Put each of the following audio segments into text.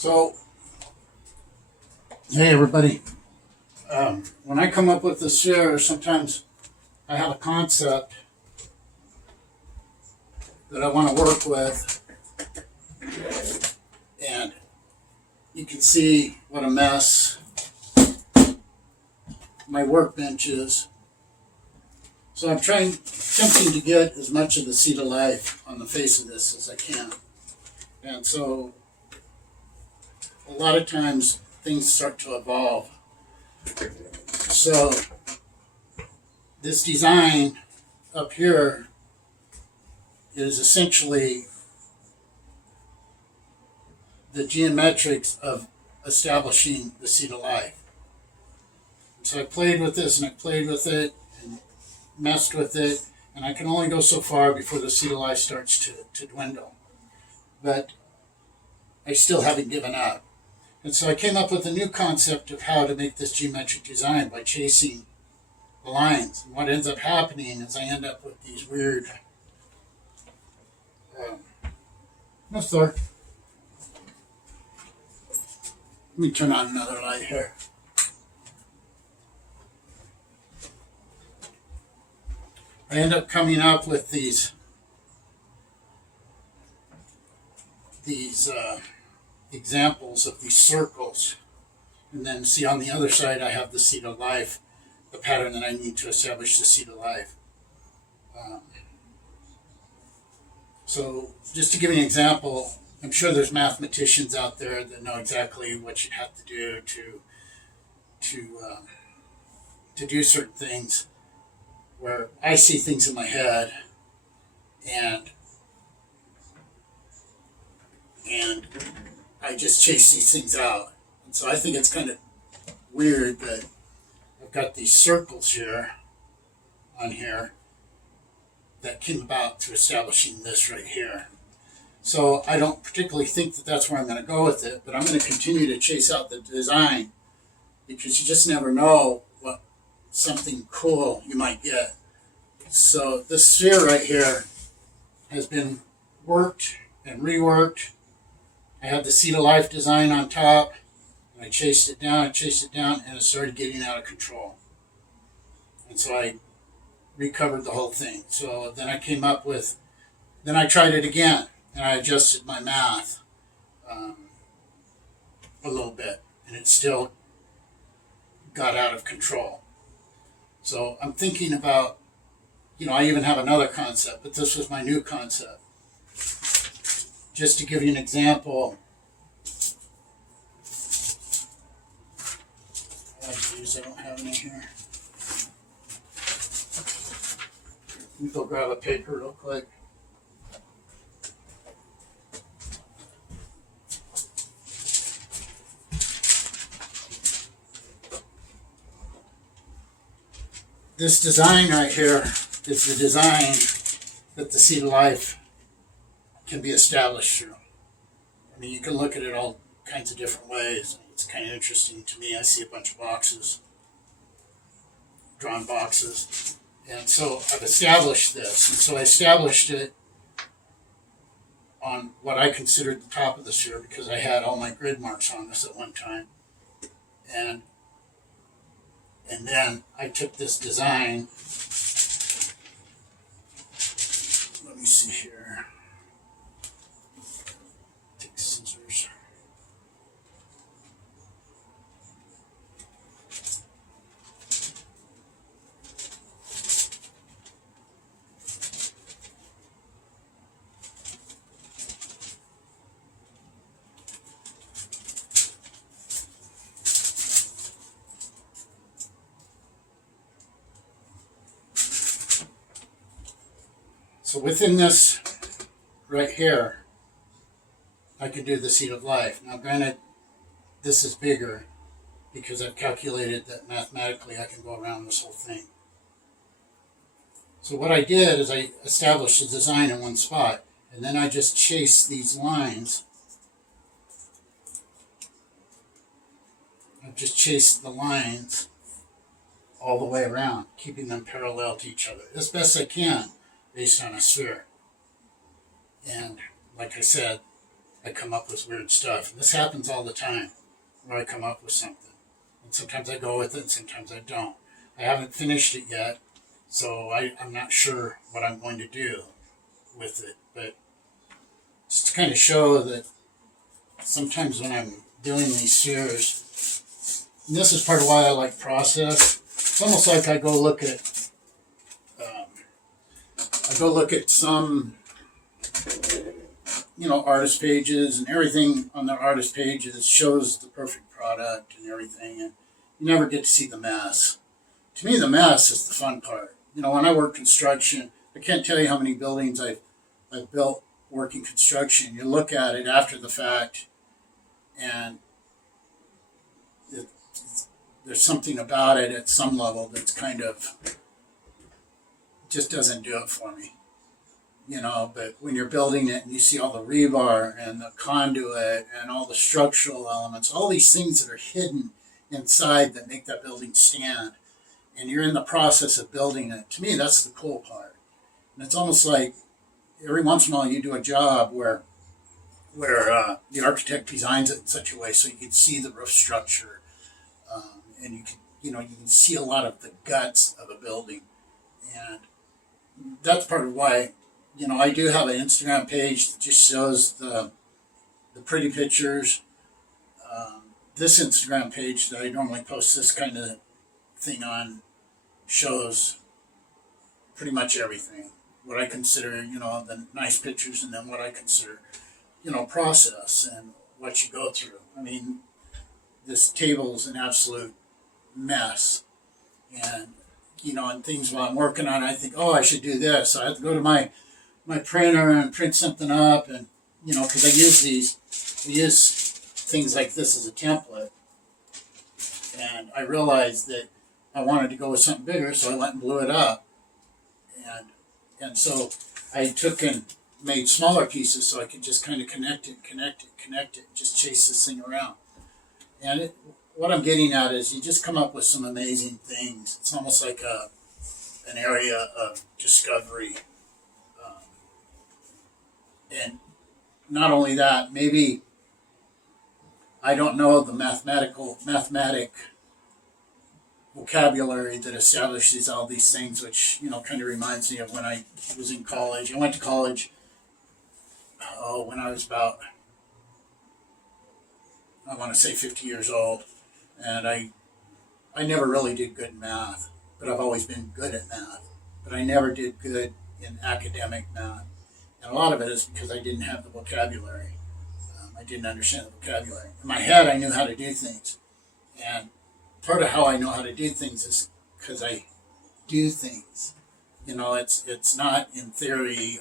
So, hey everybody. When I come up with this share, sometimes I have a concept that I want to work with, and you can see what a mess my workbench is. So I'm attempting to get as much of the seed of life on the face of this as I can. And so, a lot of times things start to evolve. So, this design up here is essentially the geometrics of establishing the seed of life. So I played with this and I played with it and messed with it, and I can only go so far before the seed of life starts to dwindle. But I still haven't given up. And so I came up with a new concept of how to make this geometric design by chasing the lines. And what ends up happening is I end up with these weird. No, Thor. Let me turn on another light here. I end up coming up with these examples of these circles, and then see on the other side I have the seed of life, the pattern that I need to establish the seed of life. So just to give you an example, I'm sure there's mathematicians out there that know exactly what you have to do to do certain things. Where I see things in my head, and I just chase these things out. And so I think it's kind of weird that I've got these circles here on here that came about through establishing this right here. So I don't particularly think that that's where I'm going to go with it, but I'm going to continue to chase out the design because you just never know what something cool you might get. So this sphere right here has been worked and reworked. I had the seed of life design on top, and I chased it down, and it started getting out of control. And so I recovered the whole thing. So then I tried it again, and I adjusted my math a little bit, and it still got out of control. So I'm thinking about, I even have another concept, but this was my new concept. Just to give you an example, I don't have any here. Let me go grab a paper real quick. This design right here is the design that the seed of life can be established through. I mean, you can look at it all kinds of different ways. It's kind of interesting to me. I see a bunch of boxes, drawn boxes. And so I've established this. And so I established it on what I considered the top of the sphere because I had all my grid marks on this at one time. And then I took this design. Let me see here. Take scissors. So within this right here, I can do the seed of life. Now granted, this is bigger because I've calculated that mathematically I can go around this whole thing. So what I did is I established the design in one spot, and then I just chased these lines. I've just chased the lines all the way around, keeping them parallel to each other as best I can based on a sphere. And like I said, I come up with weird stuff. And this happens all the time where I come up with something. And sometimes I go with it, and sometimes I don't. I haven't finished it yet, so I'm not sure what I'm going to do with it. But just to kind of show that sometimes when I'm doing these series, and this is part of why I like process. It's almost like I go look at some artist pages, and everything on the artist pages shows the perfect product and everything, and you never get to see the mess. To me, the mess is the fun part. When I work construction, I can't tell you how many buildings I've built working construction. You look at it after the fact, and it, there's something about it at some level that's kind of just doesn't do it for me. But when you're building it and you see all the rebar and the conduit and all the structural elements, all these things that are hidden inside that make that building stand, and you're in the process of building it, to me, that's the cool part. And it's almost like every once in a while you do a job where the architect designs it in such a way so you can see the roof structure, and you can see a lot of the guts of a building, and that's part of why I do have an Instagram page that just shows the pretty pictures. This Instagram page that I normally post this kind of thing on shows pretty much everything. What I consider, the nice pictures, and then what I consider, process and what you go through. I mean, this table is an absolute mess. And, and things while I'm working on it, I think, oh, I should do this. So I have to go to my printer and print something up, and because I use things like this as a template, and I realized that I wanted to go with something bigger, so I went and blew it up, and so I took and made smaller pieces so I could just kind of connect it, just chase this thing around. And what I'm getting at is you just come up with some amazing things. It's almost like an area of discovery. And not only that, maybe I don't know the mathematic vocabulary that establishes all these things, which kind of reminds me of when I was in college. I went to college when I was about, I want to say 50 years old, and I never really did good in math, but I've always been good at math, but I never did good in academic math. And a lot of it is because I didn't have the vocabulary. I didn't understand the vocabulary. In my head, I knew how to do things. And part of how I know how to do things is because I do things. It's not in theory.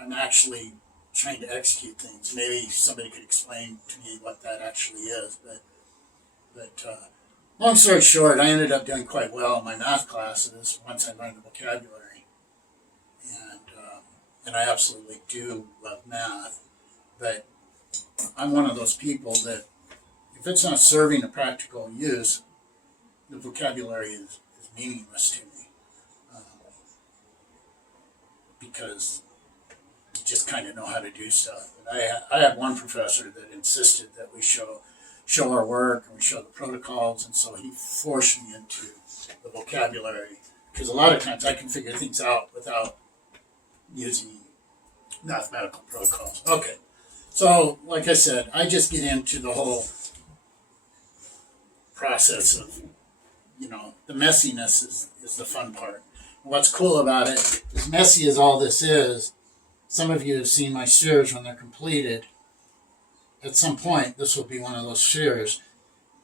I'm actually trying to execute things. Maybe somebody could explain to me what that actually is. But long story short, I ended up doing quite well in my math classes once I learned the vocabulary. And I absolutely do love math, but I'm one of those people that if it's not serving a practical use, the vocabulary is meaningless to me, because you just kind of know how to do stuff. And I had one professor that insisted that we show our work and we show the protocols, and so he forced me into the vocabulary, because a lot of times I can figure things out without using mathematical protocols. Okay, so like I said, I just get into the whole process of, the messiness is the fun part. What's cool about it, as messy as all this is, some of you have seen my spheres when they're completed. At some point, this will be one of those spheres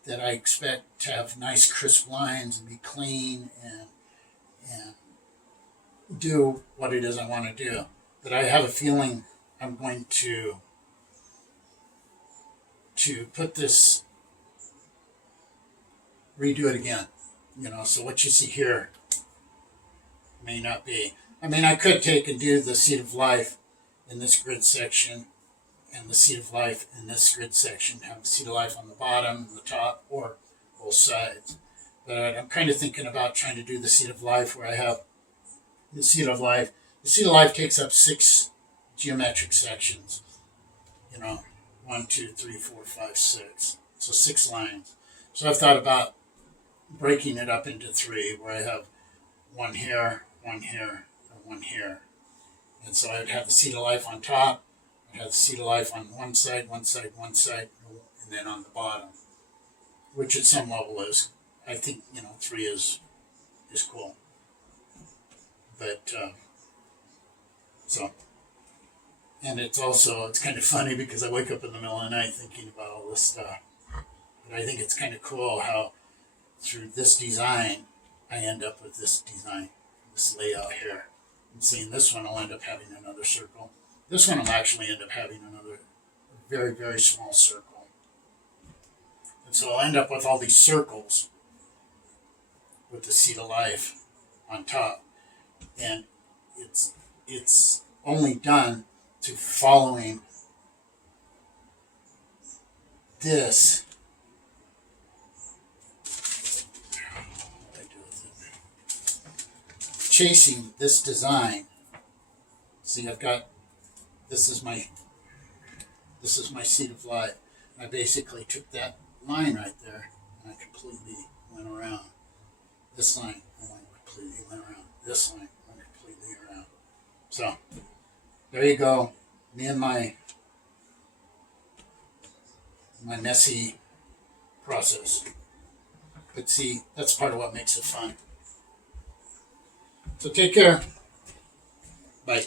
that I expect to have nice crisp lines and be clean and do what it is I want to do. But I have a feeling I'm going to put this, redo it again. So what you see here may not be. I mean, I could take and do the seat of life in this grid section and the seat of life in this grid section, have the seat of life on the bottom, the top, or both sides. But I'm kind of thinking about trying to do the seat of life where I have the seat of life. The seat of life takes up 6 geometric sections, 1, 2, 3, 4, 5, 6. So 6 lines. So I've thought about breaking it up into 3, where I have one here, and one here. And so I'd have the seed of life on top, I'd have the seed of life on one side, and then on the bottom, which at some level is, I think, 3 is cool. But, so, and it's kind of funny because I wake up in the middle of the night thinking about all this stuff. But I think it's kind of cool how through this design, I end up with this design, this layout here. And seeing this one, I'll end up having another circle. This one will actually end up having another very, very small circle. And so I'll end up with all these circles with the seed of life on top. And it's only done through following this. Chasing this design. See, this is my seed of life. I basically took that line right there and I completely went around. This line, I completely went around. This line, went completely around. So, there you go. Me and my messy process. But see, that's part of what makes it fun. So take care. Bye.